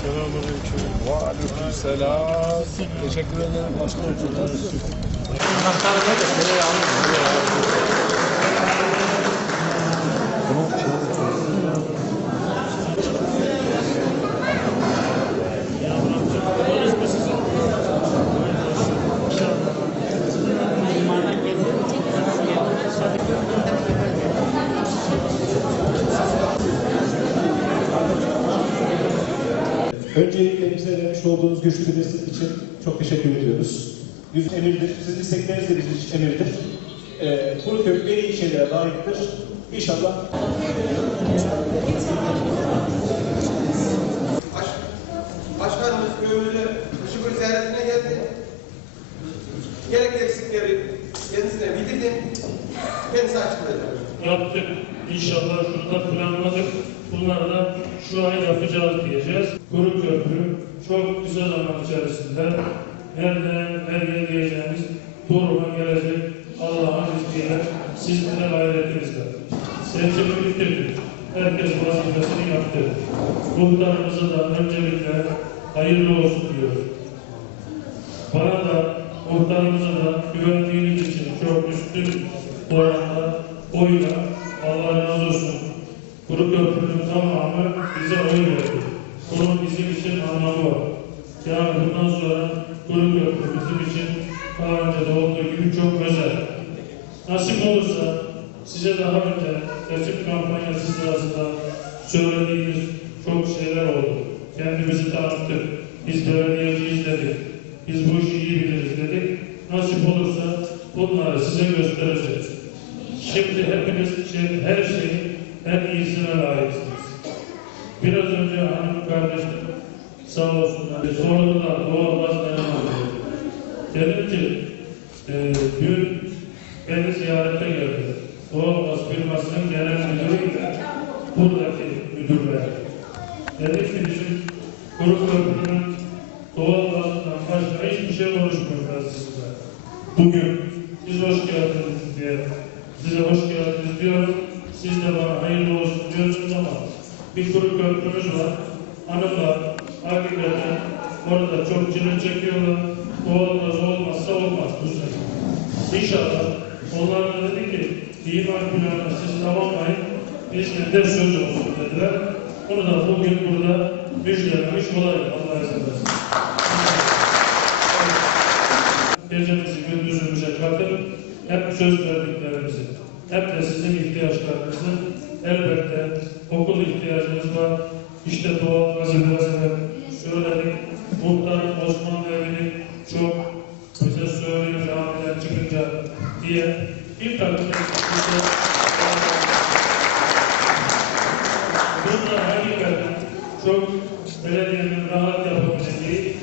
Selamünaleyküm. Ve aleykümselam. Teşekkür ederim başkanım. Öncelikle bize vermiş olduğunuz güçlü bir destek için çok teşekkür ediyoruz. Biz emirdir, sizin istekleriniz de bizim için emirdir. Kuruköy en iyi şeylere layıktır. İnşallah. Başkanımız köyümüzü Işıkır ziyaretine geldi. Gerekli eksikleri kendisine bildirdim. Kendisi açıklayacak. Yaptık. İnşallah şurada planladık. Bunları da şu ay yapacağız diyeceğiz. Kuru köprü çok kısa zaman içerisinde her yer diyeceğimiz duruma gelecek Allah'ın izniyle sizlere gayretinizle. Seçimi bitirdik. Herkes vazifesini yaptı. Muhtarımıza da öncelikle hayırlı olsun diyorum. Bana da muhtarımıza da güvendiğiniz için çok üstün oranda oyla Allah razı olsun. Kuru köprünün tamamı bize oy verdi. Bunun bizim için anlamı var. Yani bundan sonra kuru köprü bizim için daha önce de olduğu gibi çok özel. Nasip olursa size daha önce seçim kampanyası sırasında söylediğimiz çok şeyler oldu. Kendimizi tanıttık. Biz belediyeciyiz dedik. Biz bu işi iyi biliriz dedik. Nasip olursa bunları size göstereceğiz. Şimdi hepimiz her şeyin en iyisine layıksınız. Biraz önce hanım kardeşim sağ olsunlar. Sordular doğalgaz neden oluyor? Dedim ki dün beni ziyarete geldi. Doğalgaz firmasının genel müdürüyle buradaki müdürler. Dedik ki bizim kuru köprünün doğalgazından başka hiçbir şey konuşmuyorlar sizinle. Bugün siz hoş geldiniz diye size hoş geldiniz diyorum. Siz de bana hayırlı olsun diyorsunuz ama bir kuru köprümüz var. Hanımlar hakikaten orada çok çile çekiyorlar. Doğalgaz olmazsa olmaz bu sene. İnşallah onlar da dedi ki imar planı siz tamamlayın. Bizde söz olsun dediler. Onu da bugün burada müjdelemiş olayım Allah'a izin versin. Gecemizi gündüzümüze katıp hep söz verdiklerimizi, hep de sizin ihtiyaçlarınızı, elbette okul ihtiyacınız var. İşte doğalgazı biraz evvel söyledik. Muhtar Osman Bey'in çok bize söylüyor camiden çıkınca diye ilk akıllı burada hakikaten çok belediyenin rahat yapabileceği,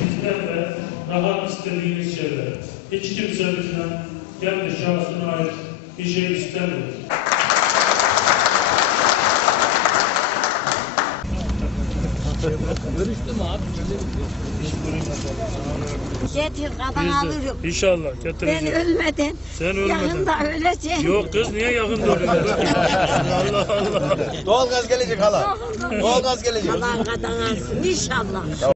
bizden de rahat istediğimiz şeyler. Hiç kimse bizden kendi şahsına ait bir şey istemiyor. Getir kaban alırım. İnşallah getireceğim. Ben ölmeden. Sen ölmeden. Yakında öleceğim. Yok kız niye yakında ölüyorsun? Allah Allah. Doğalgaz gelecek hala. Doğalgaz gelecek. Allah kadar alsın inşallah.